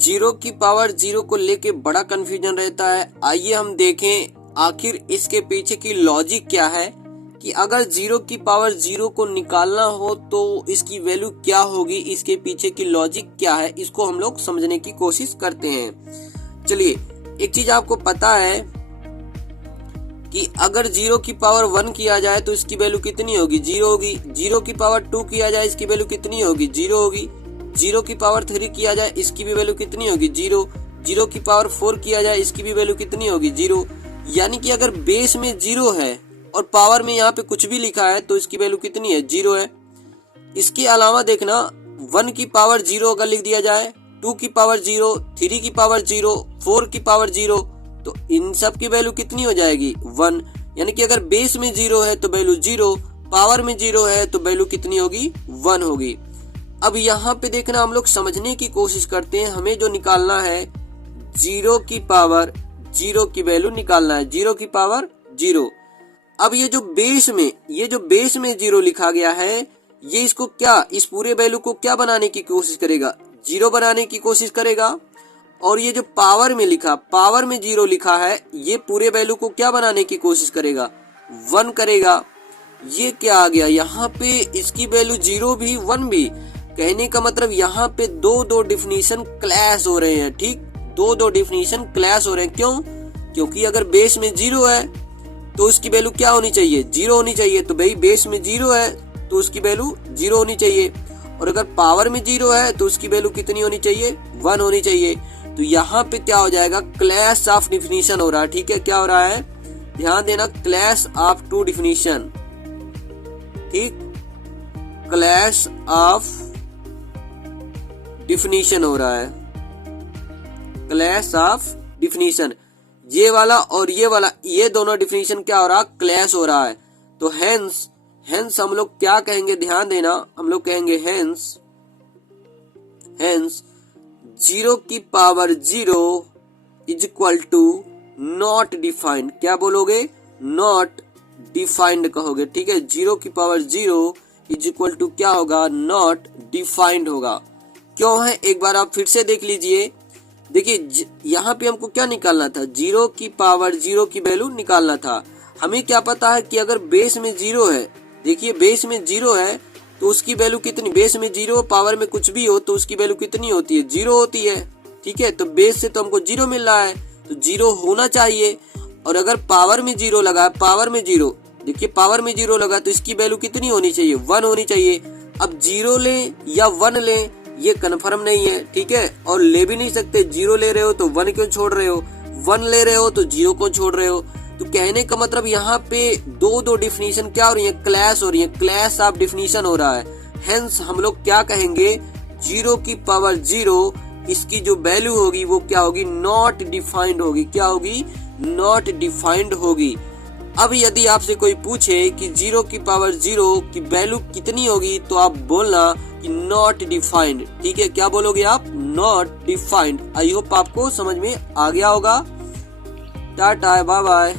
Zero की power zero को लेके बड़ा कंफ्यूजन रहता है। आइए हम देखें आखिर इसके पीछे की लॉजिक क्या है कि अगर जीरो की पावर जीरो को निकालना हो तो इसकी वैल्यू क्या होगी, इसके पीछे की लॉजिक क्या है, इसको हम लोग समझने की कोशिश करते हैं। चलिए, एक चीज आपको पता है कि अगर जीरो की पावर 1 किया जाए तो इसकी वैल्यू कितनी होगी, जीरो होगी। जीरो की पावर 2 किया जाए इसकी वैल्यू कितनी होगी, जीरो होगी। जीरो की पावर 3 किया जाए इसकी भी वैल्यू कितनी होगी, जीरो। जीरो की पावर 4 किया जाए इसकी भी वैल्यू कितनी होगी, जीरो। यानी कि अगर बेस में जीरो है और पावर में यहाँ पे कुछ भी लिखा है तो इसकी वैल्यू कितनी है, जीरो है। इसके अलावा देखना 1 की पावर जीरो अगर लिख दिया जाए, 2 की पावर जीरो, 3 की पावर जीरो, 4 की पावर जीरो, तो इन सब की वैल्यू कितनी हो जाएगी, 1। यानी कि अगर बेस में जीरो है तो वैल्यू जीरो, पावर में जीरो है तो वैल्यू कितनी होगी, 1 होगी। अब यहाँ पे देखना हम लोग समझने की कोशिश करते हैं। हमें जो निकालना है जीरो की पावर जीरो की वैल्यू निकालना है, जीरो की पावर जीरो। अब ये जो बेस में जीरो लिखा गया है, ये इसको क्या, इस पूरे वैल्यू को क्या बनाने की कोशिश करेगा, जीरो बनाने की कोशिश करेगा। और ये जो पावर में जीरो लिखा है, ये पूरे वैल्यू को क्या बनाने की कोशिश करेगा, 1 करेगा। ये क्या आ गया, यहाँ पे इसकी वैल्यू जीरो भी 1 भी। कहने का मतलब यहाँ पे दो डिफिनीशन क्लैश हो रहे हैं। ठीक, दो डिफिनीशन क्लैश हो रहे हैं। क्यों? क्योंकि अगर बेस में जीरो है तो उसकी वैल्यू क्या होनी चाहिए, जीरो होनी चाहिए। तो भाई बेस में जीरो है तो उसकी वैल्यू जीरो होनी चाहिए। और अगर पावर में जीरो है तो उसकी वैल्यू कितनी होनी चाहिए, 1 होनी चाहिए। तो यहाँ पे क्या हो जाएगा, क्लैश ऑफ डिफिनीशन हो रहा है। ठीक है, क्या हो रहा है, ध्यान देना, क्लैश ऑफ टू डिफिनीशन। ठीक, क्लैश ऑफ डिफिनीशन हो रहा है, क्लैश ऑफ डिफिनीशन। ये वाला और ये वाला, ये दोनों डिफिनीशन क्या हो रहा, क्लैश हो रहा है। तो हेंस हम लोग क्या कहेंगे, ध्यान देना, हम लोग कहेंगे हेंस जीरो की power zero is equal to not defined. क्या बोलोगे, नॉट डिफाइंड कहोगे। ठीक है, जीरो की power zero is equal to क्या होगा, नॉट डिफाइंड होगा। क्यों है, एक बार आप फिर से देख लीजिए। देखिए यहाँ पे हमको क्या निकालना था, जीरो की पावर जीरो की वैल्यू निकालना था। हमें क्या पता है कि अगर बेस में जीरो है, देखिए बेस में जीरो है तो उसकी वैल्यू कितनी, बेस में जीरो, पावर में कुछ भी हो तो उसकी वैल्यू कितनी होती है, जीरो होती है। ठीक है, तो बेस से तो हमको जीरो मिल रहा है तो जीरो होना चाहिए। और अगर पावर में जीरो लगा, पावर में जीरो, देखिए पावर में जीरो लगा तो इसकी वैल्यू कितनी होनी चाहिए, 1 होनी चाहिए। अब जीरो ले या 1 ले, ये कन्फर्म नहीं है। ठीक है, और ले भी नहीं सकते, जीरो ले रहे हो तो 1 क्यों छोड़ रहे हो, 1 ले रहे हो तो जीरो को छोड़ रहे हो। तो कहने का मतलब यहाँ पे दो डिफिनीशन क्या हो रही है, क्लैश हो रही है, क्लैश ऑफ डिफिनीशन हो रहा है। हेंस हम लोग क्या कहेंगे, जीरो की पावर जीरो, इसकी जो वैल्यू होगी वो क्या होगी, नॉट डिफाइंड होगी। क्या होगी, नॉट डिफाइंड होगी। अब यदि आपसे कोई पूछे कि जीरो की पावर जीरो की वैल्यू कितनी होगी तो आप बोलना कि नॉट डिफाइंड। ठीक है, क्या बोलोगे आप, नॉट डिफाइंड। आई होप आपको समझ में आ गया होगा। टाटा, बाय बाय।